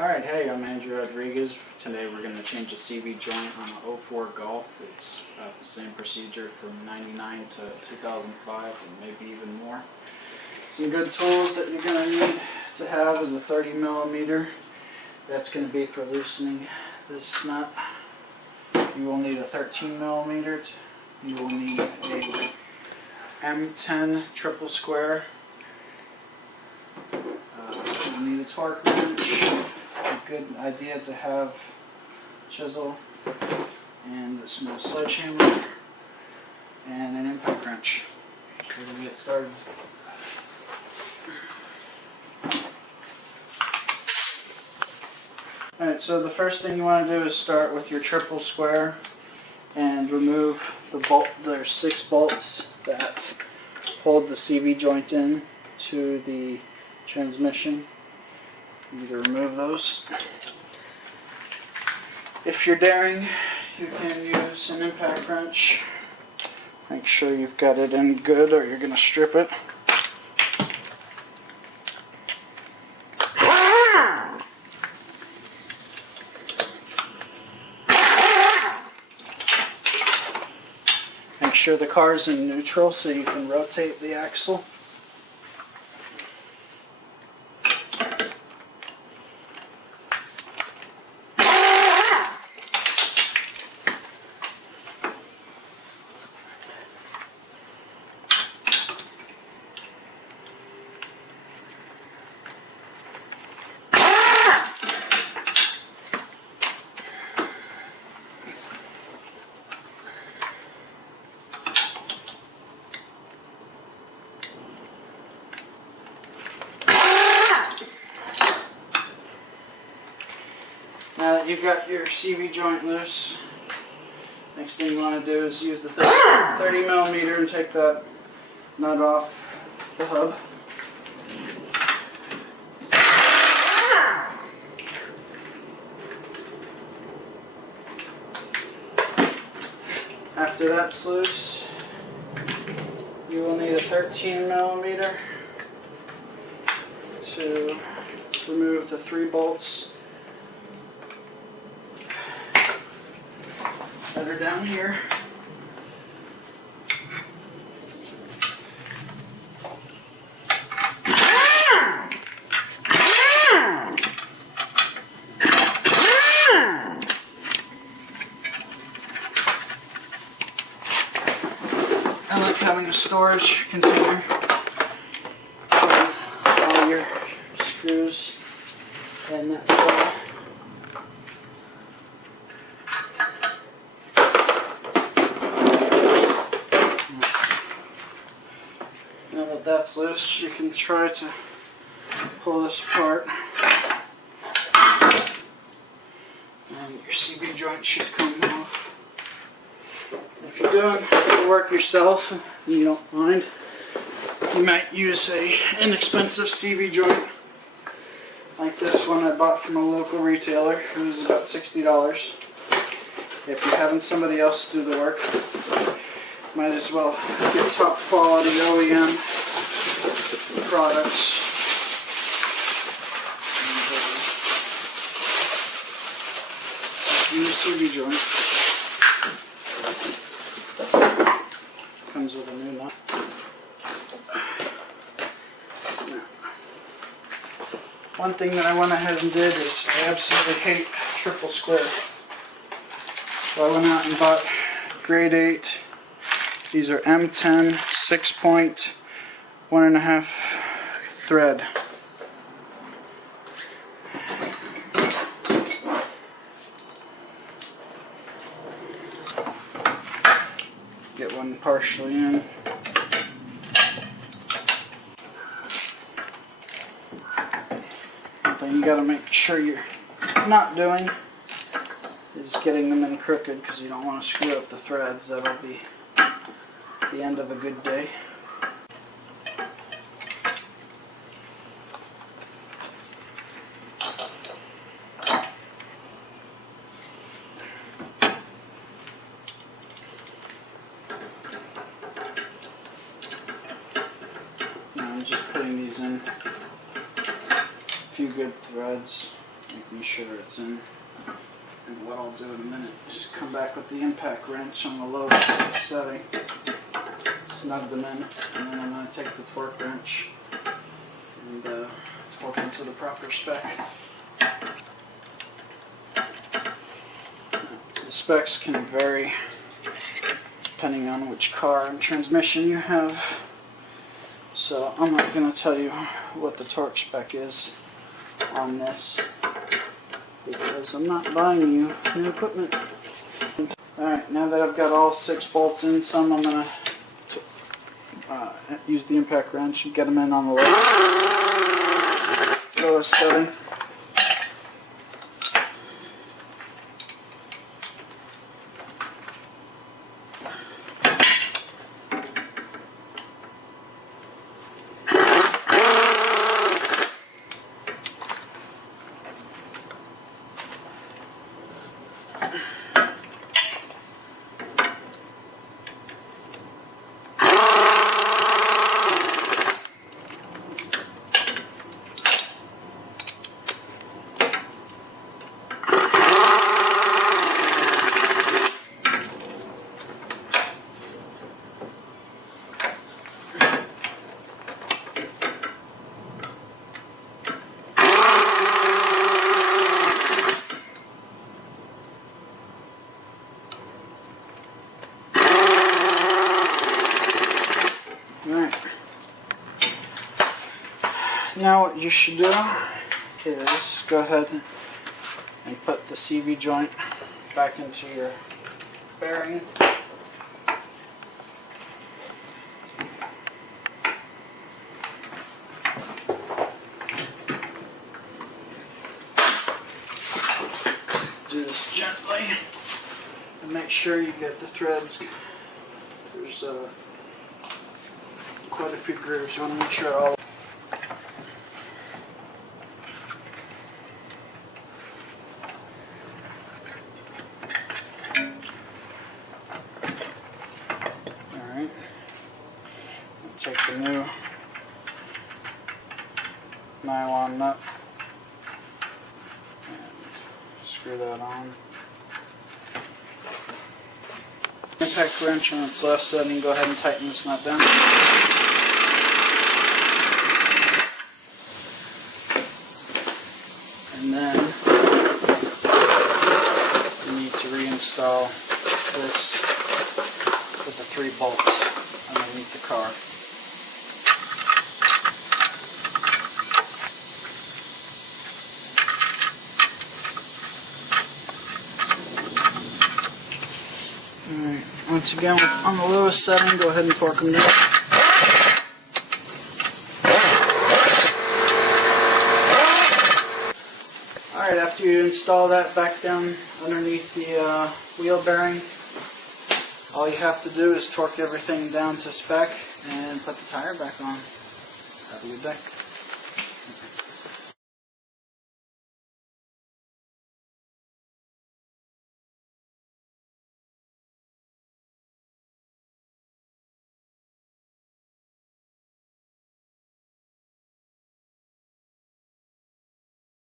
Alright, hey, I'm Andrew Rodriguez. Today we're going to change a CV joint on a 04 Golf. It's about the same procedure from 99 to 2005 and maybe even more. Some good tools that you're going to need to have is a 30mm. That's going to be for loosening this nut. You will need a 13mm. You will need a M10 triple square. You'll need a torque wrench. A good idea to have chisel and a small sledgehammer and an impact wrench. We're going to get started. Alright, so the first thing you want to do is start with your triple square and remove the bolt. There's 6 bolts that hold the CV joint in to the transmission. You need to remove those. If you're daring, you can use an impact wrench. Make sure you've got it in good or you're going to strip it. Make sure the car's in neutral so you can rotate the axle. Now that you've got your CV joint loose, next thing you want to do is use the 30mm and take that nut off the hub. After that's loose, you will need a 13mm to remove the 3 bolts that are down here. I like having a storage container for all your screws and that floor. Now that that's loose, you can try to pull this apart, and your CV joint should come off. If you're doing the work yourself and you don't mind, you might use an inexpensive CV joint like this one I bought from a local retailer. It was about $60. If you're having somebody else do the work, might as well get top quality OEM products. Use CV joint. Comes with a new nut. Now, one thing that I went ahead and did is I absolutely hate triple square. So I went out and bought grade 8. These are M10 6-point 1.5 thread. Get one partially in. One thing you got to make sure you're not doing is getting them in crooked, because you don't want to screw up the threads. That'll be the end of a good day. Now I'm just putting these in a few good threads. making sure it's in. And what I'll do in a minute is come back with the impact wrench on the lowest setting, snug them in, and then I'm going to take the torque wrench and torque them to the proper spec. The specs can vary depending on which car and transmission you have, so I'm not going to tell you what the torque spec is on this because I'm not buying you new equipment. Alright, now that I've got all 6 bolts in some, I'm going to use the impact wrench and get them in on the lowest setting. Now what you should do is go ahead and put the CV joint back into your bearing. Do this gently and make sure you get the threads. There's quite a few grooves. You want to make sure all. Take the new nylon nut and screw that on. Impact wrench on its left setting, go ahead and tighten this nut down. And then you need to reinstall this with the 3 bolts underneath the car. Alright, once again on the lowest setting, go ahead and torque them down. Alright, after you install that back down underneath the wheel bearing, all you have to do is torque everything down to spec and put the tire back on. Have a good day.